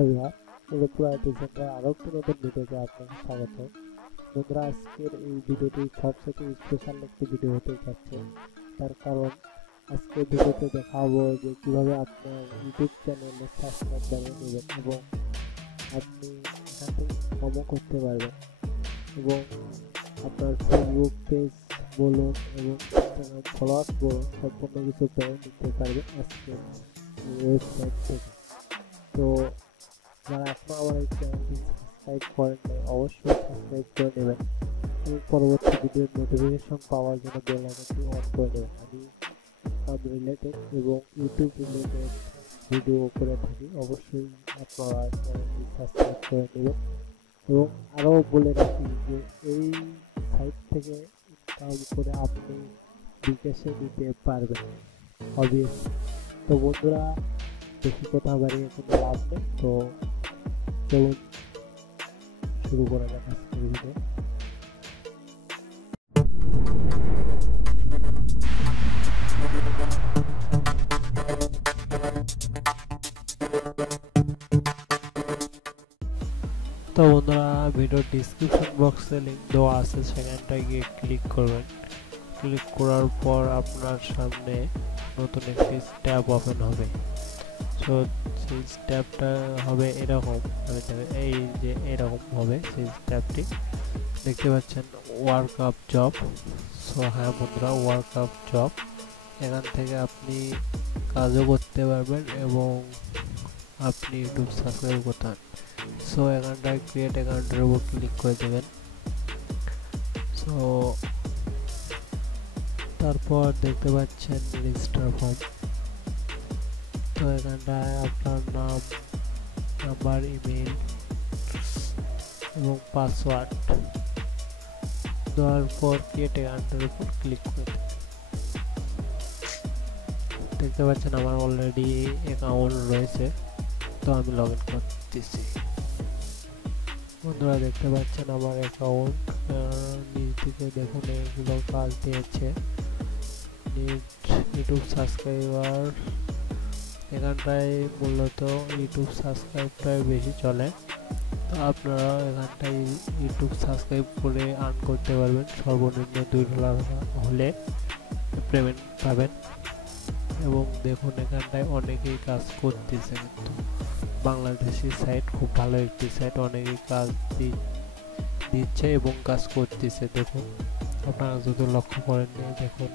Avian পুরো IT centre আরও একটি নতুন ভিডিওতে আপনাকে স্বাগত। বন্ধুরা, আজকের এই ভিডিওটি সবথেকে স্পেশাল একটি ভিডিও হতে যাচ্ছে। তার কারণ আজকে ভিডিওতে দেখাবো যে কিভাবে আপনার ইউটিউব চ্যানেলে সাবস্ক্রাইব বানিয়ে নেবেন এবং আপনি এখান থেকে ইনকামও করতে পারবেন এবং আপনার ফেসবুক পেজ বলুন এবং ইনস্টাগ্রাম ফলোয়ার্স বলুন সম্পূর্ণ কিছু পেয়ে নিতে পারবেন আজকে ওয়েবসাইট থেকে। তো যারা এখনো আমার এই চ্যানেলটি সাবস্ক্রাইব করেন নাই অবশ্যই সাবস্ক্রাইব করে নেবেন এবং পরবর্তী ভিডিওর নোটিফিকেশন পাওয়ার জন্য বেল আইকনটি অন করে নেবেন। আমি সব রিলেটেড এবং ইউটিউব রিলেটেড ভিডিও করে থাকি, অবশ্যই আপনারা চ্যানেলটি সাবস্ক্রাইব করে নেবেন। এবং আরও বলে রাখি যে এই সাইট থেকে ইনকাম করে আপনি বিকাশে দিতে পারবেন অবভিয়াসলি। তো বন্ধুরা, বেশি কথা বাড়িয়ে কোনো লাভ নেই, তো চলুন শুরু করা যাক আজকের ভিডিও। তো বন্ধুরা, ভিডিওর ডিসক্রিপশন বক্সে লিঙ্ক দেওয়া আছে, সেখানটায় গিয়ে ক্লিক করবেন। ক্লিক করার পর আপনার সামনে নতুন একটি ট্যাব ওপেন হবে। সো সেই ট্যাবটা হবে এরকম, এই যে এরকম হবে সেই ট্যাবটি দেখতে পাচ্ছেন, ওয়ার্ক আপ জব। সো হ্যাঁ বন্ধুরা, ওয়ার্ক আপ জব, এখান থেকে আপনি কাজও করতে পারবেন এবং আপনি ইউটিউব সাবস্ক্রাইব করতে পারবেন। সো এখানটায় ক্রিয়েট অ্যাকাউন্টের উপর ক্লিক করে দেবেন। সো তারপর দেখতে পাচ্ছেন রেজিস্টার ফর্ম। তো এখানটায় আপনার নাম, নাম্বার, ইমেল এবং পাসওয়ার্ড দেওয়ার পর ক্রিয়েট অ্যাকাউন্টের উপর ক্লিক করে দেবেন। দেখতে পাচ্ছেন আমার অলরেডি অ্যাকাউন্ট রয়েছে, তো আমি লগ ইন করতেছি। বন্ধুরা দেখতে পাচ্ছেন আমার অ্যাকাউন্ট, নিচ দিকে দেখুন এগুলো কাজ দিয়েছে, ইউটিউব সাবস্ক্রাইবার। এখানটায় মূলত ইউটিউব সাবস্ক্রাইবটাই বেশি চলে, তো আপনারা এখানটায় ইউটিউব সাবস্ক্রাইব করে আর্ন করতে পারবেন। সর্বনিম্ন $2 হলে পেমেন্ট পাবেন। এবং দেখুন এখানটায় অনেকেই কাজ করতেছে, কিন্তু বাংলাদেশি সাইট, খুব ভালো একটি সাইট, অনেকেই কাজ দিচ্ছে এবং কাজ করতেছে। দেখুন আপনারা যদি লক্ষ্য করেন, দেখুন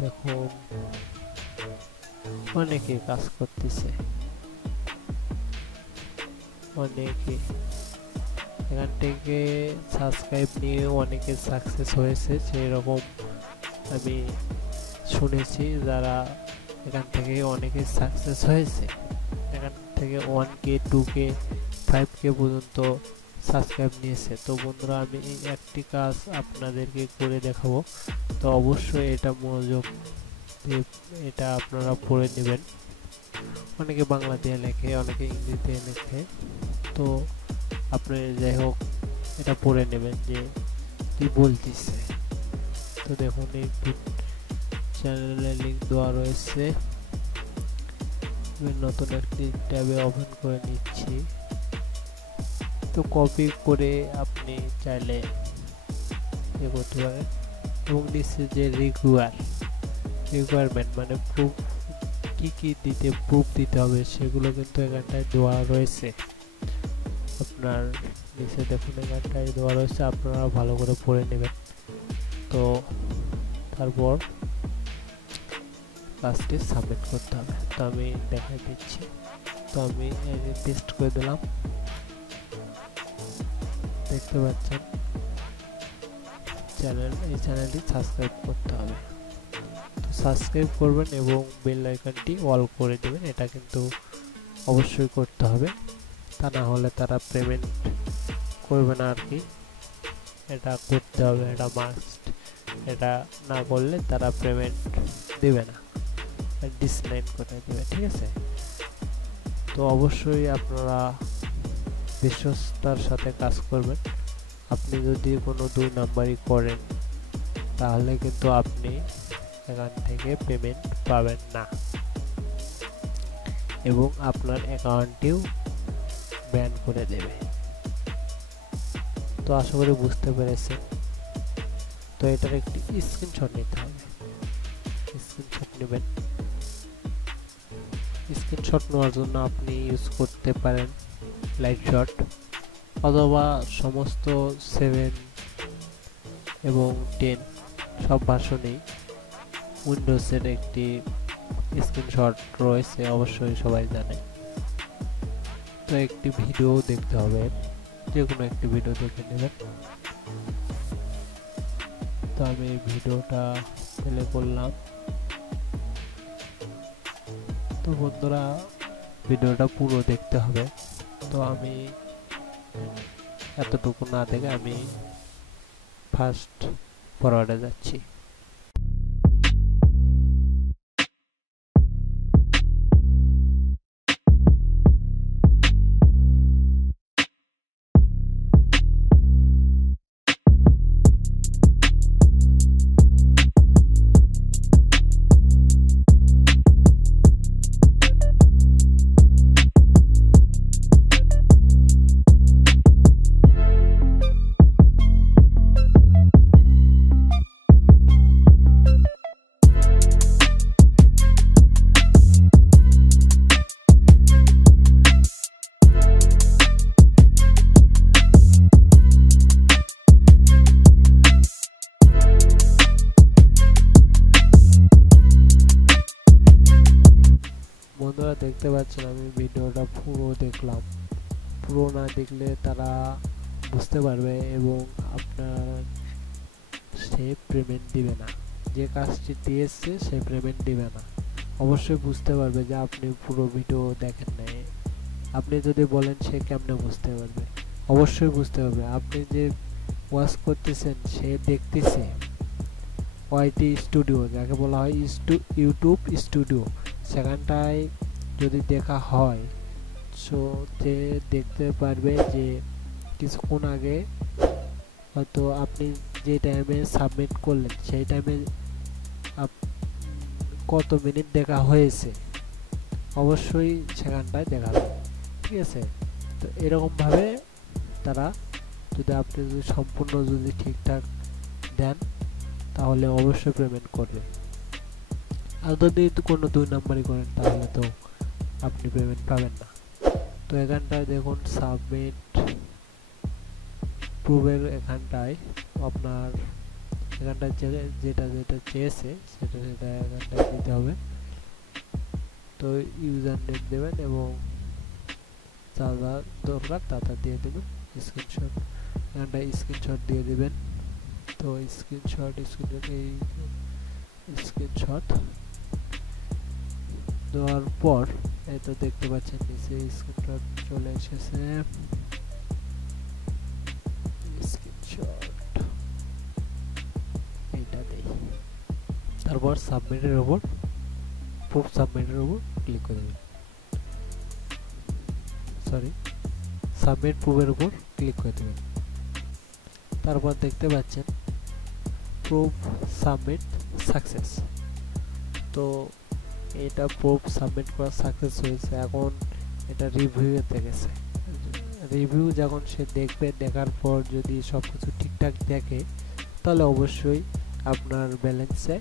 দেখুন অনেকেই কাজ করতেছে, অনেকে এখান থেকে সাবস্ক্রাইব নিয়ে অনেকে সাকসেস হয়েছে, সেই রকম আমি শুনেছি। যারা এখান থেকে অনেকে সাকসেস হয়েছে, এখান থেকে 1K 2K 5K পর্যন্ত সাবস্ক্রাইব নিয়েছে। তো বন্ধুরা, আমি এই একটি কাজ আপনাদেরকে করে দেখাবো, তো অবশ্যই এটা মনোযোগ দিয়ে এটা আপনারা পড়ে নেবেন। অনেকে বাংলা দিয়ে লেখে, অনেকে ইংরেজিতে লেখে, তো আপনি যাই হোক এটা পড়ে নেবেন যে কি বলতেছে। তো দেখুন এই চ্যানেলের লিঙ্ক দেওয়া রয়েছে, নতুন একটি ট্যাবে ওপেন করে নিচ্ছি। তো কপি করে আপনি চাইলে ইয়ে করতে পারেন এবং নিচে যে রিকোয়ারমেন্ট মানে প্রুফ, কি দিতে প্রুফ দিতে হবে সেগুলো কিন্তু এখানটায় দেওয়া রয়েছে। আপনার নিচে দেখুন এখানটায় দেওয়া রয়েছে, আপনারা ভালো করে পড়ে নেবেন। তো তারপর কাজটি সাবমিট করতে হবে, তো আমি দেখাই দিচ্ছি। তো আমি পেস্ট করে দিলাম, দেখতে পাচ্ছেন এই চ্যানেলটি সাবস্ক্রাইব করতে হবে। তো সাবস্ক্রাইব করবেন এবং বেল আইকনটি অল করে দেবেন, এটা কিন্তু অবশ্যই করতে হবে, তা না হলে তারা পেমেন্ট করবে না আর কি। এটা করতে হবে, এটা মাস্ট, এটা না করলে তারা পেমেন্ট দেবে না, ডিসলাইন করে দেবে, ঠিক আছে। তো অবশ্যই আপনারা বিশ্বস্তার সাথে কাজ করবেন। আপনি যদি কোনো 2 নাম্বারই করেন তাহলে কিন্তু আপনি এখান থেকে পেমেন্ট পাবেন না। এবং আপনার অ্যাকাউন্টটিও ব্যান করে দেবে। তো আশা করি বুঝতে পেরেছেন। তো এটার একটি স্ক্রিনশট নিতে হবে। স্ক্রিনশট নেবেন। স্ক্রিনশট নেওয়ার জন্য আপনি ইউজ করতে পারেন লাইটশট অথবা সমস্ত 7 এবং 10 সব ভার্সনেই উইন্ডোজের একটি স্ক্রিনশট রয়েছে, অবশ্যই সবাই জানে। তো একটি ভিডিও দেখতে হবে, যে কোনো একটি ভিডিও দেখে নেবেন। তো আমি ভিডিওটা প্লে করলাম। তো বন্ধুরা ভিডিওটা পুরো দেখতে হবে। তো আমি এতটুকু না দেখে আমি ফার্স্ট ফরওয়ার্ডে যাচ্ছি। বন্ধুরা দেখতে পাচ্ছেন আমি ভিডিওটা পুরো দেখলাম। পুরো না দেখলে তারা বুঝতে পারবে এবং আপনার সে পেমেন্ট দিবে না। যে কাজটি দিয়েছে সে পেমেন্ট দিবে না। অবশ্যই বুঝতে পারবে যে আপনি পুরো ভিডিও দেখেন নাই। আপনি যদি বলেন সে কেমনে বুঝতে পারবে? অবশ্যই বুঝতে পারবে। আপনি যে ওয়াচ করতেছেন সে দেখতেছে। ওয়াইটি স্টুডিও যাকে বলা হয় ইউটিউব স্টুডিও, সেখানটায় যদি দেখা হয় সো যে দেখতে পারবে যে কিছুক্ষণ আগে হয়তো আপনি যে টাইমে সাবমিট করলেন সেই টাইমে কত মিনিট দেখা হয়েছে, অবশ্যই সেখানটায় দেখাবে। ঠিক আছে? তো এরকমভাবে তারা যদি আপনি যদি সম্পূর্ণ যদি ঠিকঠাক দেন তাহলে অবশ্যই পেমেন্ট করবে। আর যদি কোনো 2 নাম্বারই করেন তাহলে তো আপনি পেমেন্ট পাবেন না। তো এখানটায় দেখুন সাবমিট প্রুফের এখানটায় আপনার এখানটায় যেটা চেয়েছে সেটা এখানটায় দিতে হবে। তো ইউজার নেম দেবেন এবং যা যা দরকার তা দিয়ে দেবেন। স্ক্রিনশট এখানটায় স্ক্রিনশট দিয়ে দেবেন। তো স্ক্রিনশট দেওয়ার পর এই তো দেখতে পাচ্ছেন নিচে স্ক্রিনশট চলে এসেছে। স্ক্রিনশট এইটা দেই। তারপর সাবমিটের উপর প্রুফ সাবমিটের উপর ক্লিক করে দেবেন। সাবমিট প্রুফের উপর ক্লিক করে দেবেন। তারপর দেখতে পাচ্ছেন প্রুফ সাবমিট সাকসেস। তো এটা প্রুফ সাবমিট করা সাকসেস হয়েছে। এখন এটা রিভিউতে গেছে। রিভিউ যখন সে দেখবে, দেখার পর যদি সবকিছু ঠিকঠাক দেখে তাহলে অবশ্যই আপনার ব্যালেন্সে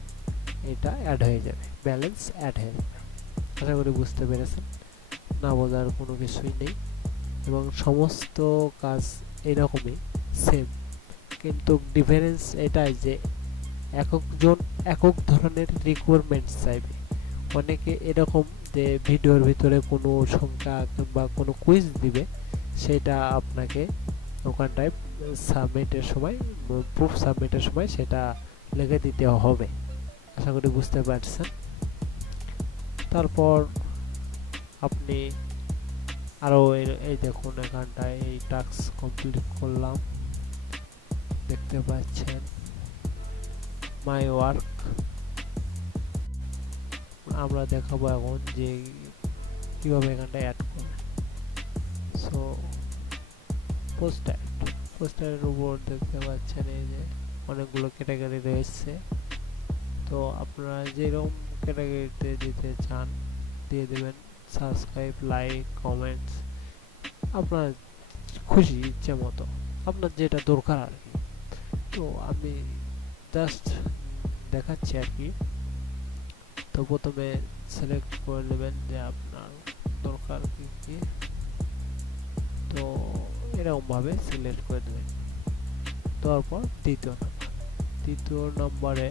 এটা অ্যাড হয়ে যাবে। ব্যালেন্স অ্যাড হয়ে যাবে। আশা করি বুঝতে পেরেছেন। না বোঝার কোনো কিছুই নেই এবং সমস্ত কাজ এরকমই সেম, কিন্তু ডিফারেন্স এটাই যে একজন একক ধরনের রিকোয়ারমেন্টস চাইবে। অনেকে এরকম যে ভিডিওর ভিতরে কোনো সংখ্যা কিংবা কোনো কুইজ দিবে, সেটা আপনাকে ওখানটায় সাবমিটের সময় প্রুফ সাবমিটের সময় সেটা লিখে দিতে হবে। আশা করি বুঝতে পারছেন। তারপর আপনি আরও এই দেখুন এখানটায় এই টাস্ক কমপ্লিট করলাম, দেখতে পাচ্ছেন মাই ওয়ার্ক। আমরা দেখাবো এখন যে কিভাবে এখানটা অ্যাড করবে। সো পোস্টারের উপর দেখতে পাচ্ছেন এই যে অনেকগুলো ক্যাটাগরি রয়েছে। তো আপনারা যেরকম ক্যাটাগরিতে দিতে চান দিয়ে দেবেন। সাবস্ক্রাইব, লাইক, কমেন্টস আপনার খুশি ইচ্ছে মতো, আপনার যেটা দরকার আর কি। তো আমি জাস্ট দেখাচ্ছি আর কি। তো প্রথমে সিলেক্ট করে নেবেন যে আপনার দরকার কি কি, তো এরকম ভাবে সিলেক্ট করে দেবেন। তারপর দ্বিতীয় নম্বরে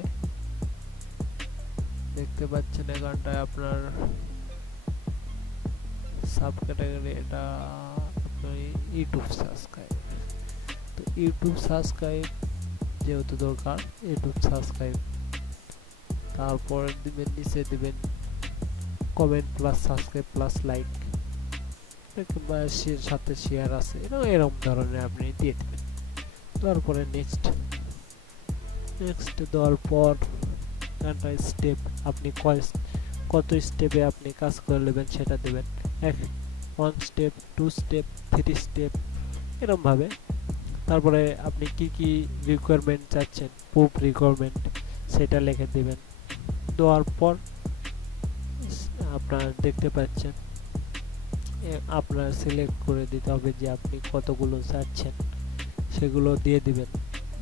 দেখতে পাচ্ছেন এখানটায় আপনার সাব ক্যাটাগরি, এটা আপনার ইউটিউব সাবস্ক্রাইব। তো ইউটিউব সাবস্ক্রাইব যেহেতু দরকার, ইউটিউব সাবস্ক্রাইব। তারপর দিবেন, নিচে দিবেন comment plus subscribe plus like, কিংবা সাথে শেয়ার আছে, এরকম ধরনের আপনি দিয়ে দেবেন। তারপরে নেক্সট দেওয়ার পর স্টেপ আপনি কত স্টেপে আপনি কাজ করে নেবেন সেটা দেবেন। 1 স্টেপ, 2 স্টেপ, 3 স্টেপ, এরকম ভাবে। তারপরে আপনি কি কি রিকোয়ারমেন্ট চাচ্ছেন, প্রুফ রিকোয়ারমেন্ট, সেটা লিখে দিবেন। দেওয়ার পর আপনার দেখতে পাচ্ছেন আপনার সিলেক্ট করে দিতে হবে যে আপনি কতগুলো চাচ্ছেন, সেগুলো দিয়ে দিবেন।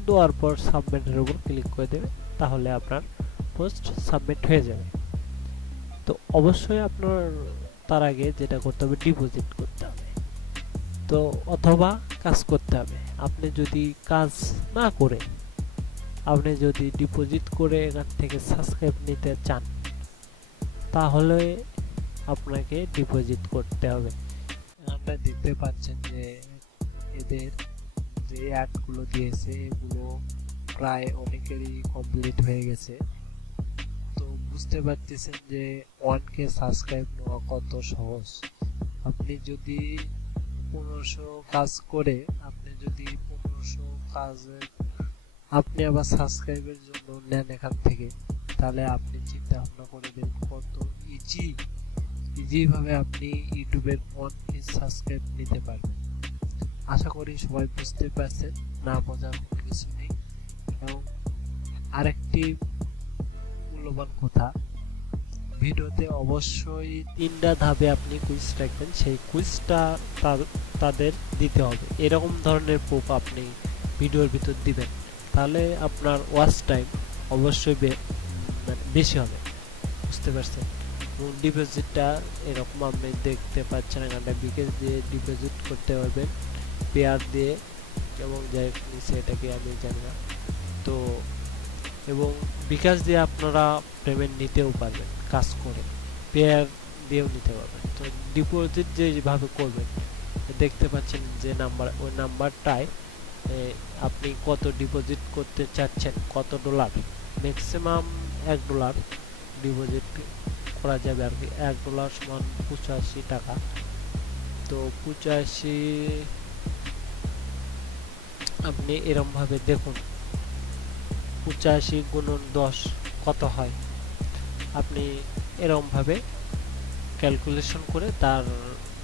দেওয়ার পর সাবমিটের উপর ক্লিক করে দেবেন, তাহলে আপনার পোস্ট সাবমিট হয়ে যাবে। তো অবশ্যই আপনার তার আগে যেটা করতে হবে, ডিপোজিট করতে হবে, তো অথবা কাজ করতে হবে। আপনি যদি কাজ না করে আপনি যদি ডিপোজিট করে এখান থেকে সাবস্ক্রাইব নিতে চান, তাহলে আপনাকে ডিপোজিট করতে হবে। এখানটা দেখতে পাচ্ছেন যে এদের যে অ্যাডগুলো দিয়েছে এগুলো প্রায় অনেকেরই কমপ্লিট হয়ে গেছে। তো বুঝতে পারতেছেন যে 1K সাবস্ক্রাইব নেওয়া কত সহজ। আপনি যদি 1500 কাজ করে, আপনি যদি 1500 কাজে আপনি আবার সাবস্ক্রাইবের জন্য নেন এখান থেকে, তাহলে আপনি চিন্তা ভাবনা করে দেখুন কত ইজি ভাবে আপনি ইউটিউবের 1K সাবস্ক্রাইব নিতে পারবেন। আশা করি সবাই বুঝতে পারছেন, না বোঝার কোনো কিছু নেই। এবং আরেকটি মূল্যবান কথা, ভিডিওতে অবশ্যই 3টা ধাপে আপনি কুইজ রাখবেন, সেই কুইজটা তাদের দিতে হবে। এরকম ধরনের প্রুফ আপনি ভিডিওর ভিতর দিবেন, তাহলে আপনার ওয়াচ টাইম অবশ্যই বেশি হবে। বুঝতে পারছেন? ডিপোজিটটা এরকম আপনি দেখতে পাচ্ছেন, এখানটা বিকাশ দিয়ে ডিপোজিট করতে পারবেন, পেয়ার দিয়ে, এবং যাই নিচে এটাকে আমি জানি না। তো এবং বিকাশ দিয়ে আপনারা পেমেন্ট নিতেও পারবেন, কাজ করে পেয়ার দিয়েও নিতে পারবেন। তো ডিপোজিট যেভাবে করবেন দেখতে পাচ্ছেন যে নাম্বার, ওই নাম্বারটায় আপনি কত ডিপোজিট করতে চাচ্ছেন, কত ডলার, ম্যাক্সিমাম $1 ডিপোজিট করা যাবে আর কি। $1 সমান 85 টাকা। তো 85 আপনি এরকম ভাবে দেখুন 85 গুণন 10 কত হয়, আপনি এরকম ভাবে ক্যালকুলেশন করে তার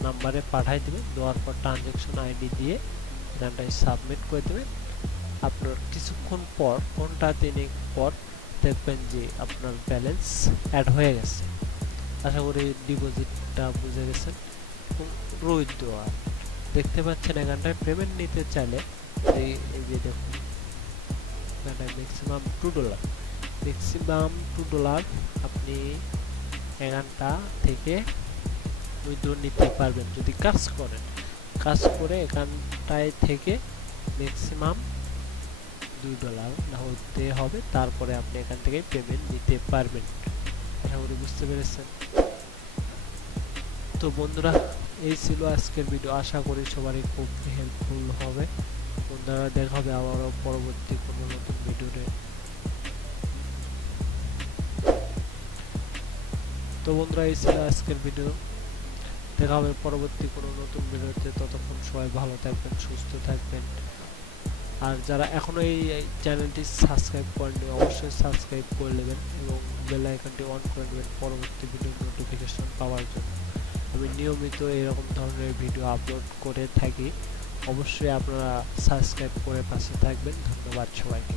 নাম্বারে পাঠাই দেবেন। দেওয়ার পর ট্রানজ্যাকশন আইডি দিয়ে এখানটায় সাবমিট করে দেবেন। আপনার কিছুক্ষণ পর, ঘন্টা 3 পর দেখবেন যে আপনার ব্যালেন্স অ্যাড হয়ে গেছে। আশা করি ডিপোজিটটা বুঝে গেছেন। এবং রোজ দেওয়া দেখতে পাচ্ছেন এখানটায় পেমেন্ট নিতে চাইলে এই যে দেখুন এখানটায় ম্যাক্সিমাম $2 আপনি এখানটা থেকে উইথড্র নিতে পারবেন যদি কাজ করেন। কাজ করে এখানটায় থেকে ম্যাক্সিমাম $2 না হতে হবে, তারপরে আপনি এখান থেকে পেমেন্ট নিতে পারবেন। আশা করি বুঝতে পেরেছেন। তো বন্ধুরা, এই ছিল আজকের ভিডিও। আশা করি সবারই খুব হেল্পফুল হবে। বন্ধুরা, দেখা হবে আবারও পরবর্তী কোনো নতুন ভিডিওতে। তো বন্ধুরা, এই ছিল আজকের ভিডিও। দেখা হবে পরবর্তী কোনো নতুন ভিডিওতে। ততক্ষণ সবাই ভালো থাকবেন, সুস্থ থাকবেন। আর যারা এখনো এই চ্যানেলটি সাবস্ক্রাইব করেননি, অবশ্যই সাবস্ক্রাইব করে নেবেন এবং বেল আইকনটি অন করে নেবেন পরবর্তী ভিডিওর নোটিফিকেশন পাওয়ার জন্য। আমি নিয়মিত এরকম ধরনের ভিডিও আপলোড করে থাকি। অবশ্যই আপনারা সাবস্ক্রাইব করে পাশে থাকবেন। ধন্যবাদ সবাইকে।